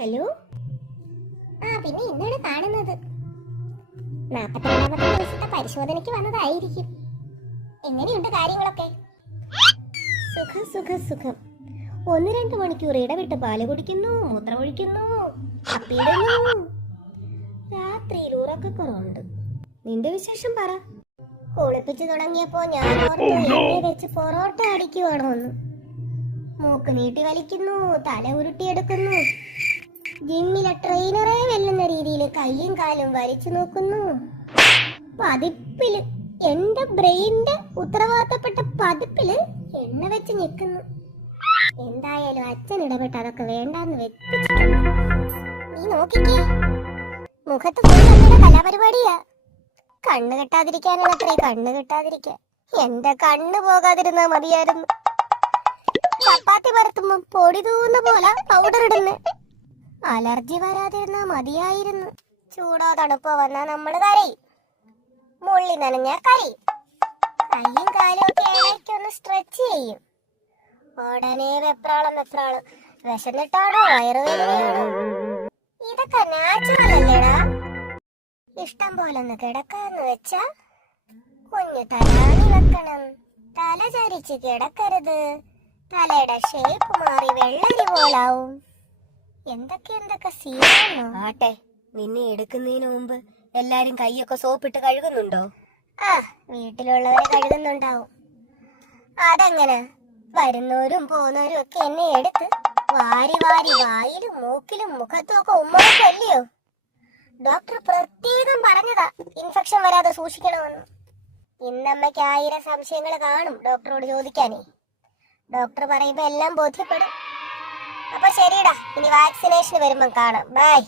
Hello. പിന്നെ എന്താണ് കാണുന്നത്? 42ാമത്തെ ദിവസത്തെ പരിശോധനയ്ക്ക് വന്നതായിരിക്കും. എങ്ങനെയുണ്ട് കാര്യങ്ങളൊക്കെ? സുഖം സുഖം സുഖം. 1-2 മണിക്കൂർ ഇടവിട്ട് പാല് കുടിക്കുന്നു, മൂത്രമൊഴിക്കുന്നു, അപ്പിയിടുന്നു. രാത്രിയിൽ ഉറക്കക്കുറവുണ്ട്. നിന്റെ വിശേഷം പറ. കുളിപ്പിച്ചു തുടങ്ങിയപ്പോ ഞാൻ ഓർത്തു എന്നെ വെച്ച് പൊറോട്ട അടിക്കുവാണോ എന്ന്. മൂക്ക് നീട്ടി വലിക്കുന്നു, തല ഉരുട്ടിയെടുക്കുന്നു. ജിമ്മിലെ ട്രെയിനറെ വെല്ലുന്ന രീതിയിൽ കയ്യും കാലും വലിച്ചു നോക്കുന്നു. പതിപ്പില് എന്റെ ബ്രെയിനിന്റെ ഉത്തരവാദിത്തപ്പെട്ട പതിപ്പില് എണ്ണ വെച്ച് നിൽക്കുന്നു. എന്തായാലും അച്ഛൻ ഇടപെട്ട് അതൊക്കെ വേണ്ടാന്ന് വെച്ചിട്ടുണ്ട്. നീ നോക്കിക്കേ, മുഖത്ത് ഫുള്ള് കലാപരിപാടിയാ. കണ്ണ് കെട്ടാതിരിക്കാനാണത്രേ, കണ്ണ് കെട്ടാതിരിക്കാൻ. എന്റെ കണ്ണ് പോകാതിരുന്നാ മതിയായിരുന്നു. ചപ്പാത്തി പരത്തുമ്പോ പൊടി തൂന്ന പോലെ പൗഡർ ഇടുന്നു. അലർജി വരാതിരുന്നാ മതിയായിരുന്നു. ചൂടോ തണുപ്പോ വന്നാ നമ്മള് കരയും, മുള്ളി നനഞ്ഞാ കരയും. കയ്യും കാലും ഒക്കെ ഇടയ്ക്കൊന്ന് സ്ട്രെച്ച് ചെയ്യും, ഉടനെ വെപ്രാളം. വിശന്നിട്ടാണോ വയറുവേദനയാണോ? ഇതൊക്കെ നാച്ചുറൽ അല്ലേടാ. ഇഷ്ടം പോലെ ഒന്ന് കിടക്കാന്ന് വെച്ചാ കുഞ്ഞു തലാണി വെക്കണം. തല ചരിച്ച് കിടക്കരുത്, തലയുടെ ഷേപ്പ് മാറി വെള്ളരി പോലാവും. എന്തൊക്കെ സീനാണോ? ആട്ടെ, നിന്നെ എടുക്കുന്നതിന് മുമ്പ് എല്ലാരും കൈയൊക്കെ സോപ്പിട്ട് കഴുകുന്നുണ്ടോ? വീട്ടിലുള്ളവരെ കഴുകുന്നുണ്ടാവും. അതെങ്ങനെ? വരുന്നവരും പോകുന്നവരും ഒക്കെ എന്നെ എടുത്ത് വാരി വായിലും മൂക്കിലും മുഖത്തും ഒക്കെ ഉമ്മക്കല്ലയോ? ഡോക്ടർ പ്രത്യേകം പറഞ്ഞതാ ഇൻഫെക്ഷൻ വരാതെ സൂക്ഷിക്കണമെന്ന്. ഇന്നമ്മയ്ക്ക് 1000 സംശയങ്ങൾ കാണും ഡോക്ടറോട് ചോദിക്കാനേ. ഡോക്ടർ പറയുമ്പോ എല്ലാം ബോധ്യപ്പെടും. അപ്പൊ ശരിടാ, ഇനി വാക്സിനേഷൻ വരുമ്പോ കാണാം. ബൈ.